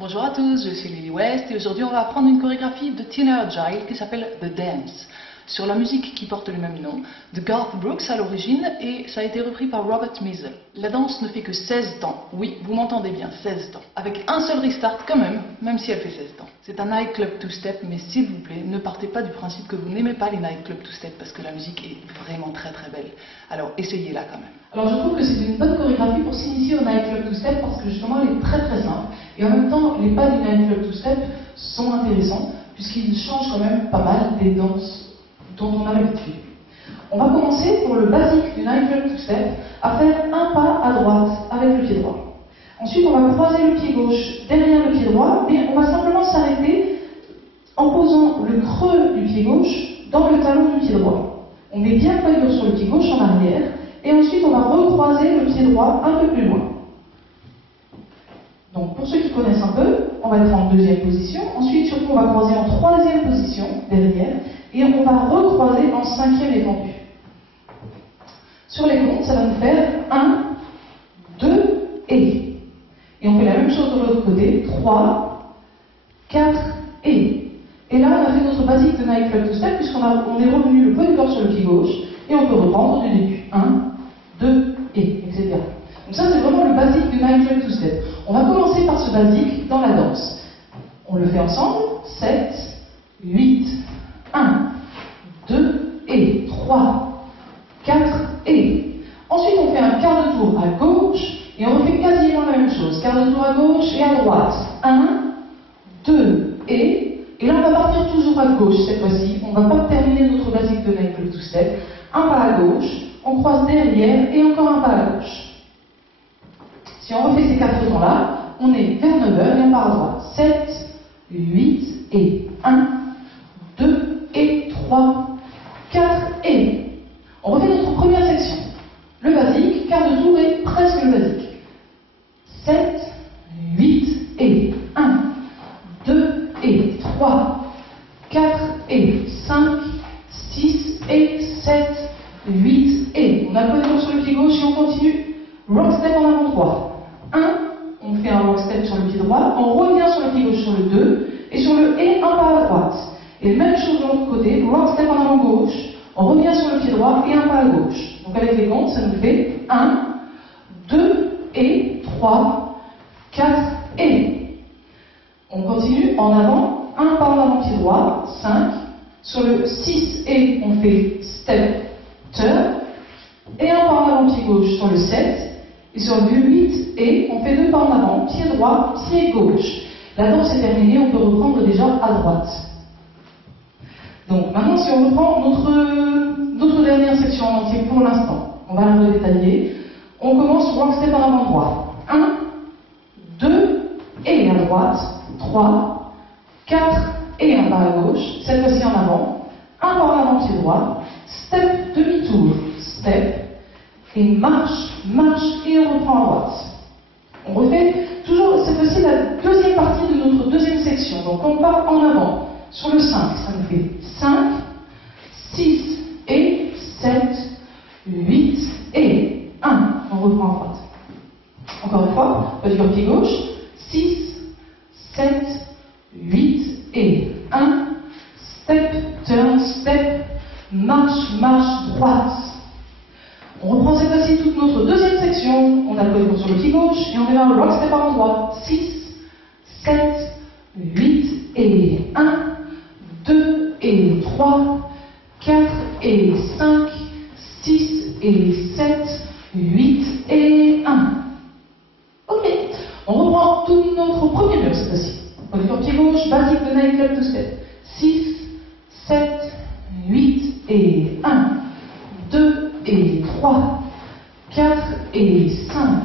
Bonjour à tous, je suis Lily West et aujourd'hui on va apprendre une chorégraphie de Tina Argyll qui s'appelle The Dance, sur la musique qui porte le même nom, de Garth Brooks à l'origine, et ça a été repris par Robert Mizel. La danse ne fait que 16 temps, oui, vous m'entendez bien, 16 temps, avec un seul restart quand même si elle fait 16 temps. C'est un nightclub two-step, mais s'il vous plaît, ne partez pas du principe que vous n'aimez pas les nightclub two-step parce que la musique est vraiment très belle. Alors essayez-la quand même. Alors je trouve que c'est une bonne chorégraphie pour s'initier au nightclub two-step parce que justement elle est très simple et en même temps les pas du nightclub two-step sont intéressants puisqu'ils changent quand même pas mal des danses dont on a l'habitude. On va commencer pour le basique du nightclub two-step à faire un pas à droite avec le pied droit. Ensuite on va croiser le pied gauche derrière le pied droit, mais on va simplement s'arrêter en posant le creux du pied gauche dans le talon du pied droit. On met bien le poids dur sur le pied gauche en arrière. Et ensuite, on va recroiser le pied droit un peu plus loin. Donc, pour ceux qui connaissent un peu, on va être en deuxième position. Ensuite, surtout, on va croiser en troisième position, derrière. Et on va recroiser en cinquième étendu. Sur les comptes, ça va nous faire 1, 2 et. Et on fait la même chose de l'autre côté. 3, 4 et. Et là, on a fait notre basique de nightclub two-step, puisqu'on est revenu le poids du corps sur le pied gauche. Et on peut reprendre du début. 1, 2 et, etc. Donc ça, c'est vraiment le basique du nightclub two-step. On va commencer par ce basique dans la danse. On le fait ensemble. 7, 8, 1, 2 et 3, 4 et. Ensuite, on fait un quart de tour à gauche et on refait quasiment la même chose. Quart de tour à gauche et à droite. 1, 2 et. Et là, on va partir toujours à gauche cette fois-ci. On ne va pas terminer notre basique de nightclub two-step. Un pas à gauche, on croise derrière et encore un pas à gauche. Si on refait ces 4 temps-là, on est vers 9h et on part à droite. 7, 8 et 1, 2 et 3, 4 et. On refait notre première section. Le basique, quart de tour et presque le basique. 7, 8 et 1, 2 et 3, 4 et 5, 6 et 7, 8 et. On a le poids sur le pied gauche et on continue. Rock step en avant droit. 1, on fait un rock step sur le pied droit, on revient sur le pied gauche sur le 2, et sur le et, un pas à droite. Et même chose de l'autre côté, rock step en avant gauche, on revient sur le pied droit et un pas à gauche. Donc avec les comptes, ça nous fait 1, 2 et 3, 4 et. On continue en avant, un pas en avant pied droit, 5. Sur le 6 et, on fait step, turn. Et un pas en avant pied gauche sur le 7. Et sur le 8 et, on fait 2 pas en avant, pied droit, pied gauche. La danse est terminée, on peut reprendre déjà à droite. Donc maintenant, si on reprend notre dernière section en entier pour l'instant, on va la redétailler. On commence rock step en avant droit. 1, 2 et à droite. 3, 4 et un pas à gauche, cette fois-ci en avant, un pas en avant pied droit, step, demi-tour, step, et marche, marche, et on reprend à droite. On refait toujours cette fois-ci la deuxième partie de notre deuxième section. Donc on part en avant, sur le 5, ça nous fait 5, 6 et 7, 8 et 1. On reprend à droite. Encore une fois, pas du pied gauche, 6, 7, 8 et 1, step, turn, step, marche, marche, droite. On reprend cette fois-ci toute notre deuxième section, on a le poids sur le pied gauche et on est dans le rock step avant droit. 6, 7, 8 et 1, 2 et 3, 4 et 5, 6 et 7, 8 et 1. Ok, on reprend tout notre premier mur cette fois-ci. On est sur pied gauche, basique de nightclub two-step. 6, 7, 8 et 1, 2 et 3, 4 et 5,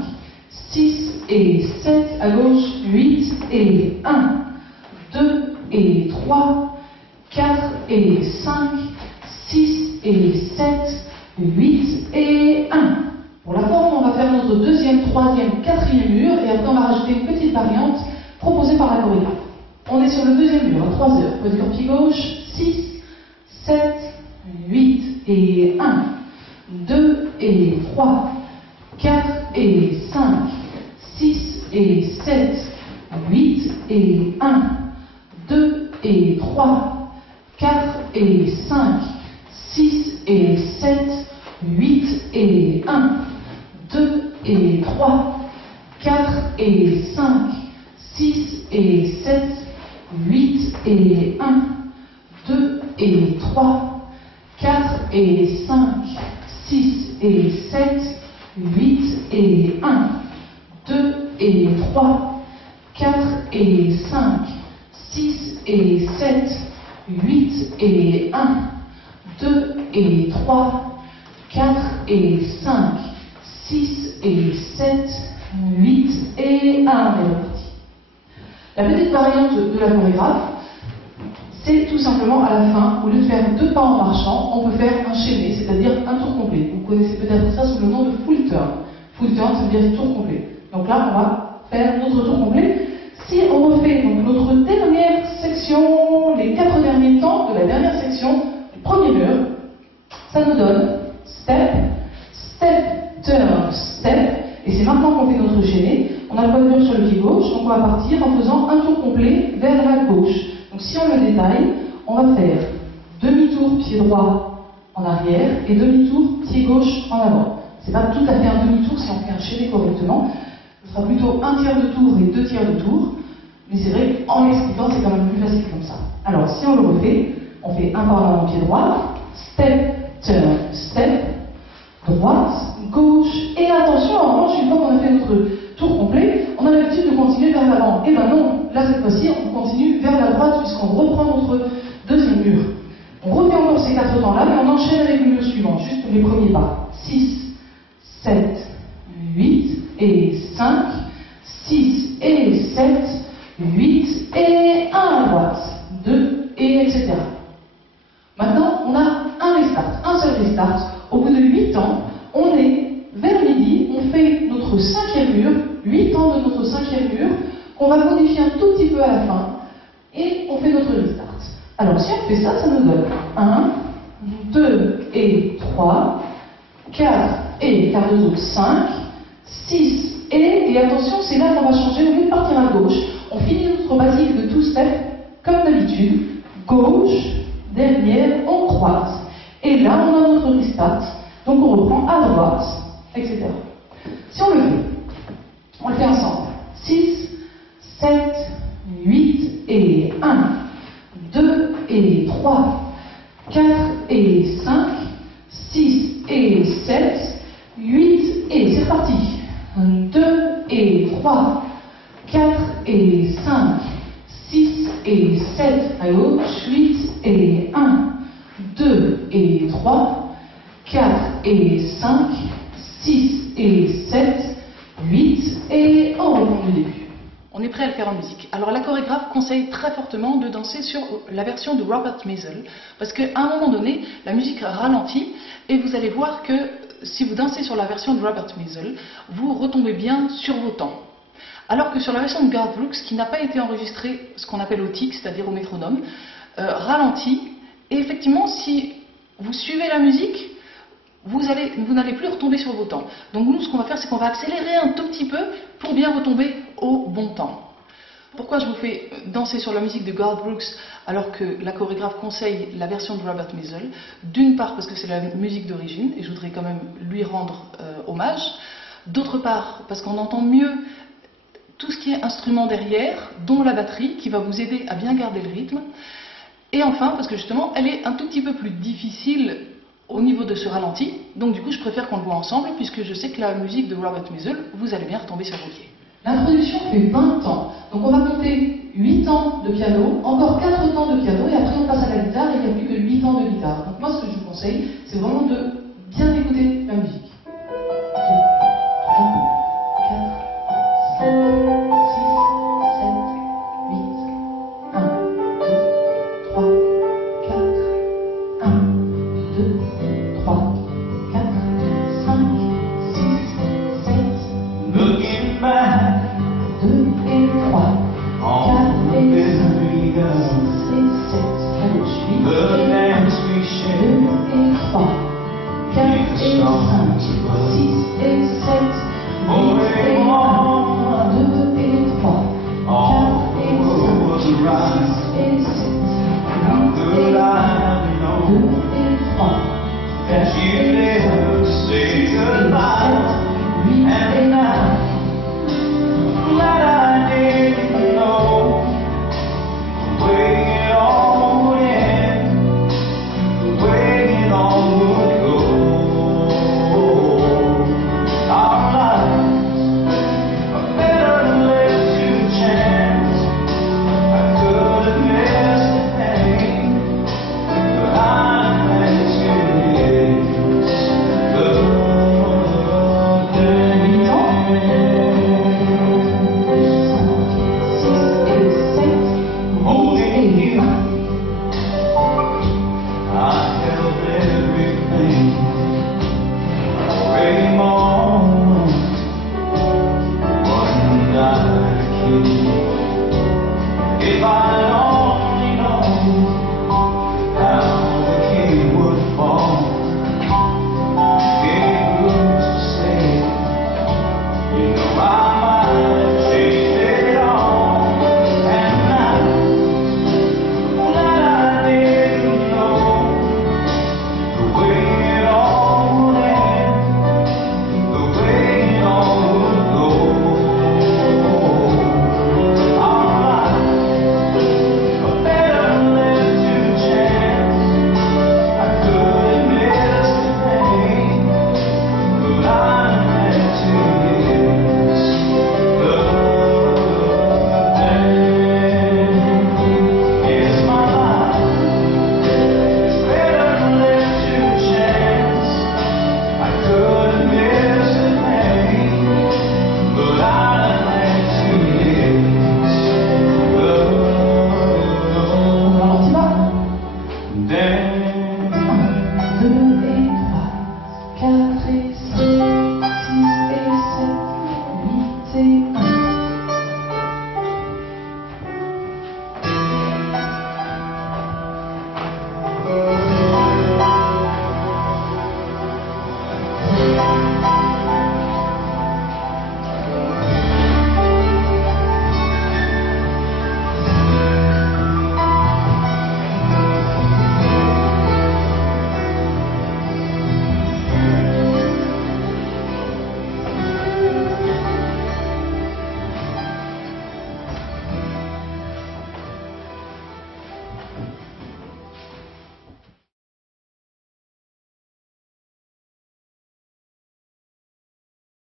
6 et 7, à gauche, 8 et 1, 2 et 3, 4 et 5, 6 et 7, 8 et 1. Pour la forme, on va faire notre deuxième, troisième, quatrième mur et après on va rajouter une petite variante proposée par la chorégraphe. On est sur le deuxième mur à 3 heures. Poids du corps pied gauche, 6, 7, 8 et 1, 2 et 3, 4 et 5, 6 et 7, 8 8 et 1, 2 et 3, 4 et 5, 6 et 7, 8 et 1, 2 et 3, 4 et 5, 6 et 7, 8 et 1, 2 et 3, 4 et 5, 6 et 7, 8 et 1, 2 et 3, 4 et 5, 6 et 7, 8 et 1, 2 et 3, 4 et 5, 6 et 7, 8 et 1. La petite variante de la chorégraphe, c'est tout simplement à la fin, au lieu de faire 2 pas en marchant, on peut faire un chaîné, c'est-à-dire un tour complet. Vous connaissez peut-être ça sous le nom de full turn. Full turn, ça veut dire tour complet. Donc là, on va faire notre tour complet. Si on refait donc notre dernière section, les 4 derniers temps de la dernière section, du premier mur, ça nous donne step, step, turn, step. Et c'est maintenant qu'on fait notre chaîné. On a le poids de mur sur le pied gauche, donc on va partir en faisant un tour complet vers la gauche. Donc si on le détaille, on va faire demi-tour pied droit en arrière et demi-tour pied gauche en avant. C'est pas tout à fait un demi-tour si on fait un chaîné correctement. Ce sera plutôt un tiers de tour et 2 tiers de tour. Mais c'est vrai qu'en l'expliquant, c'est quand même plus facile comme ça. Alors si on le refait, on fait un pas en avant pied droit, step, turn, step, droite, gauche, et attention, en revanche, une fois qu'on a fait notre tour complet, on a l'habitude de continuer vers l'avant. Et ben non, là cette fois-ci, on continue vers la droite puisqu'on reprend notre deuxième mur. On refait encore ces 4 temps-là, mais on enchaîne avec le mur suivant, juste les premiers pas. 6, 7, 8 et 5, 6 et 7, 8 et 1 à droite, 2 et etc. Maintenant, on a un restart, un seul restart. Au bout de 8 ans, on est vers midi, on fait notre 5e mur, 8 ans de notre 5e mur, qu'on va modifier un tout petit peu à la fin, et on fait notre restart. Alors si on fait ça, ça nous donne 1, 2 et 3, 4 et quart de tour 5, 6 et attention, c'est là qu'on va changer, au lieu de partir à gauche, on finit notre basique de two-step, comme d'habitude, gauche, derrière, on croise. Et là, on a notre restart, donc on reprend à droite, etc. Si on le fait ensemble. 6, 7, 8 et 1, 2 et 3, 4 et 5, 6 et 7, 8 et c'est reparti. 2 et 3, 4 et 5, 6 et 7 à gauche, 8 et 1, 2 et 3, 4 et 5, 6 et 7, 8 et on reprend du début. On est prêt à le faire en musique. Alors la chorégraphe conseille très fortement de danser sur la version de Robert Mizzle parce qu'à un moment donné, la musique ralentit et vous allez voir que si vous dansez sur la version de Robert Mizzle, vous retombez bien sur vos temps. Alors que sur la version de Garth Brooks, qui n'a pas été enregistrée, ce qu'on appelle au tic, c'est-à-dire au métronome, ralentit. Et effectivement, si vous suivez la musique, vous n'allez plus retomber sur vos temps. Donc nous, ce qu'on va faire, c'est qu'on va accélérer un tout petit peu pour bien retomber au bon temps. Pourquoi je vous fais danser sur la musique de Garth Brooks alors que la chorégraphe conseille la version de Robert Mizzle? D'une part parce que c'est la musique d'origine et je voudrais quand même lui rendre hommage. D'autre part parce qu'on entend mieux tout ce qui est instrument derrière, dont la batterie, qui va vous aider à bien garder le rythme. Et enfin parce que justement, elle est un tout petit peu plus difficile au niveau de ce ralenti. Donc du coup, je préfère qu'on le voit ensemble puisque je sais que la musique de Robert Mizzle, vous allez bien retomber sur vos pieds. L'introduction fait 20 ans, donc on va compter 8 ans de piano, encore 4 temps de piano, et après on passe à la guitare et il n'y a plus que 8 ans de guitare. Donc moi ce que je vous conseille, c'est vraiment de bien écouter la musique.